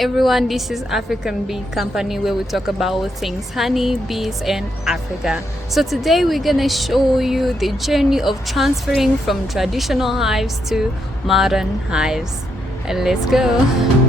everyone, this is African Bee Company where we talk about all things honey, bees, and Africa. So today we're gonna show you the journey of transferring from traditional hives to modern hives. And let's go.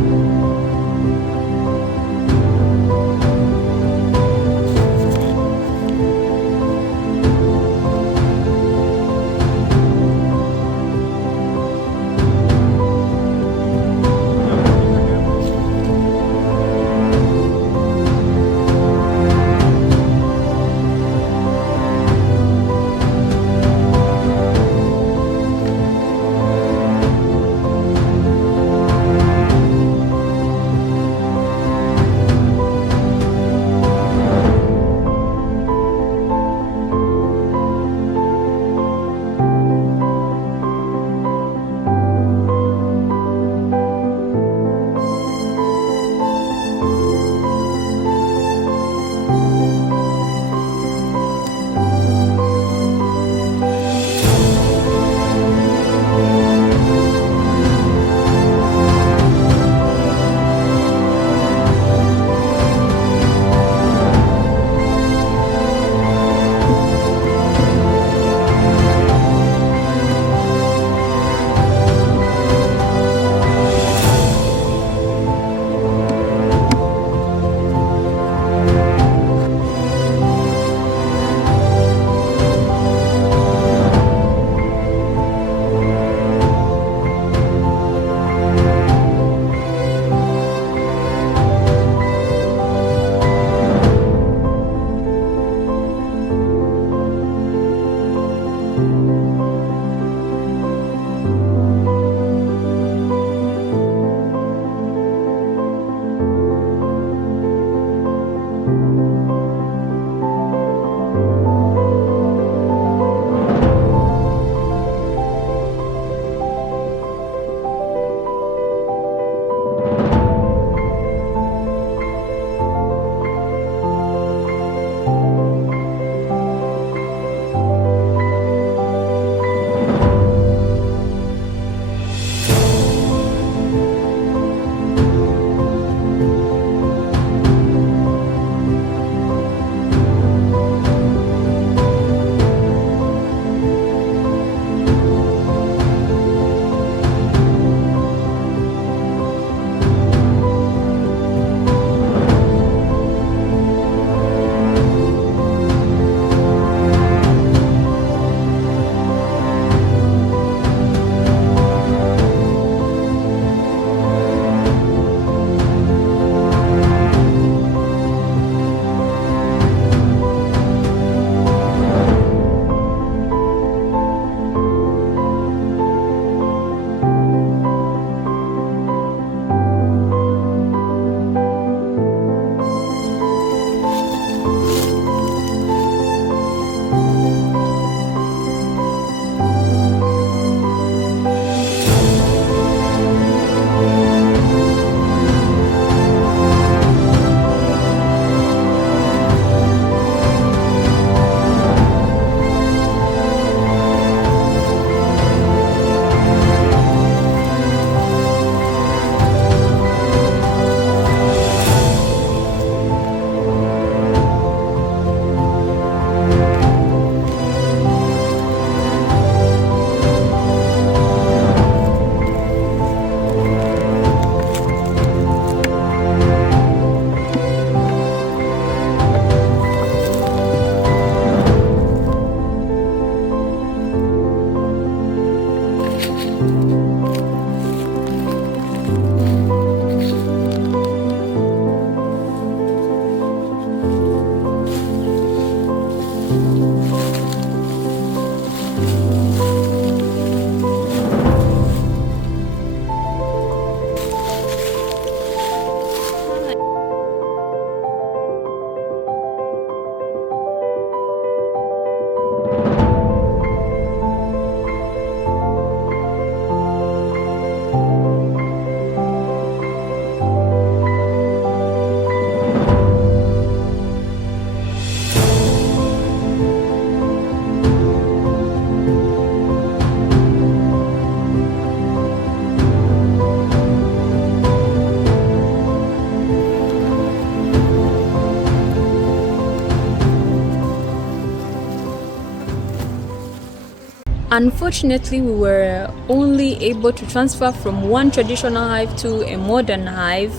Unfortunately, we were only able to transfer from one traditional hive to a modern hive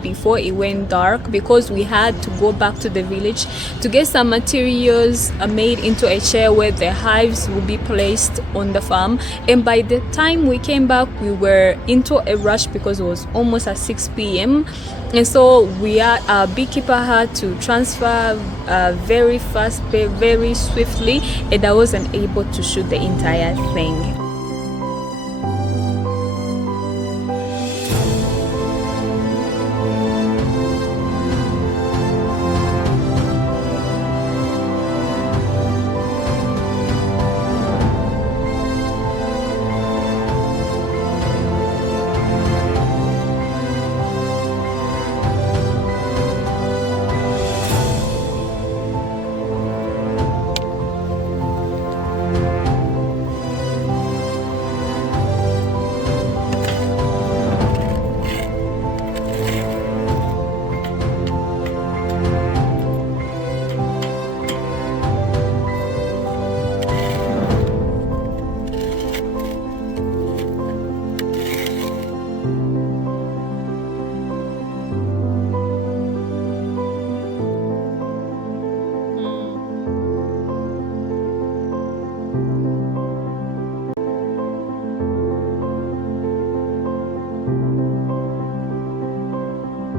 before it went dark, because we had to go back to the village to get some materials made into a chair where the hives will be placed on the farm. And by the time we came back, we were into a rush because it was almost at 6 p.m. And so our beekeeper had to transfer very fast, very swiftly, and I wasn't able to shoot the entire thing.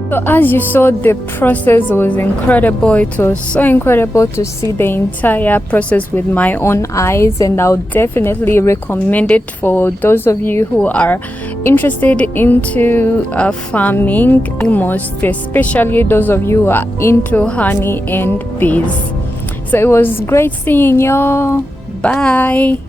So as you saw, the process was incredible. It was so incredible to see the entire process with my own eyes, and I'll definitely recommend it for those of you who are interested into farming, most especially those of you who are into honey and bees. So it was great seeing y'all. Bye.